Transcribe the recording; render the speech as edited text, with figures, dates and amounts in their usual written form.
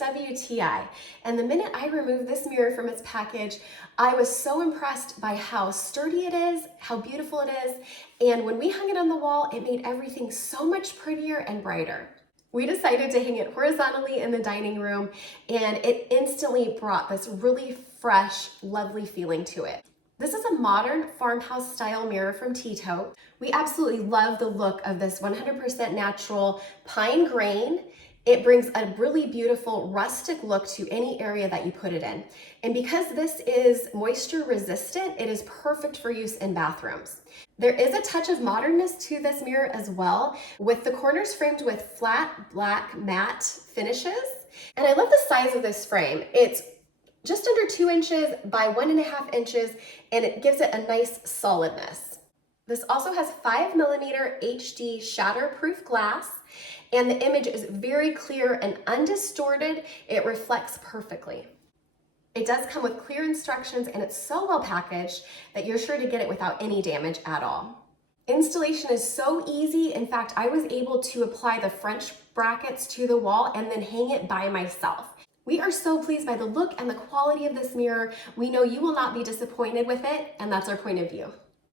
WTI. And the minute I removed this mirror from its package, I was so impressed by how sturdy it is, how beautiful it is. And when we hung it on the wall, it made everything so much prettier and brighter. We decided to hang it horizontally in the dining room, and it instantly brought this really fresh, lovely feeling to it. This is a modern farmhouse style mirror from TETOTE. We absolutely love the look of this 100% natural pine grain. It brings a really beautiful rustic look to any area that you put it in. And because this is moisture resistant, it is perfect for use in bathrooms. There is a touch of modernness to this mirror as well, with the corners framed with flat black matte finishes. And I love the size of this frame. It's just under 2 inches by 1.5 inches, and it gives it a nice solidness. This also has 5mm HD shatterproof glass, and the image is very clear and undistorted. It reflects perfectly. It does come with clear instructions, and it's so well packaged that you're sure to get it without any damage at all. Installation is so easy. In fact, I was able to apply the French brackets to the wall and then hang it by myself. We are so pleased by the look and the quality of this mirror. We know you will not be disappointed with it, and that's our point of view.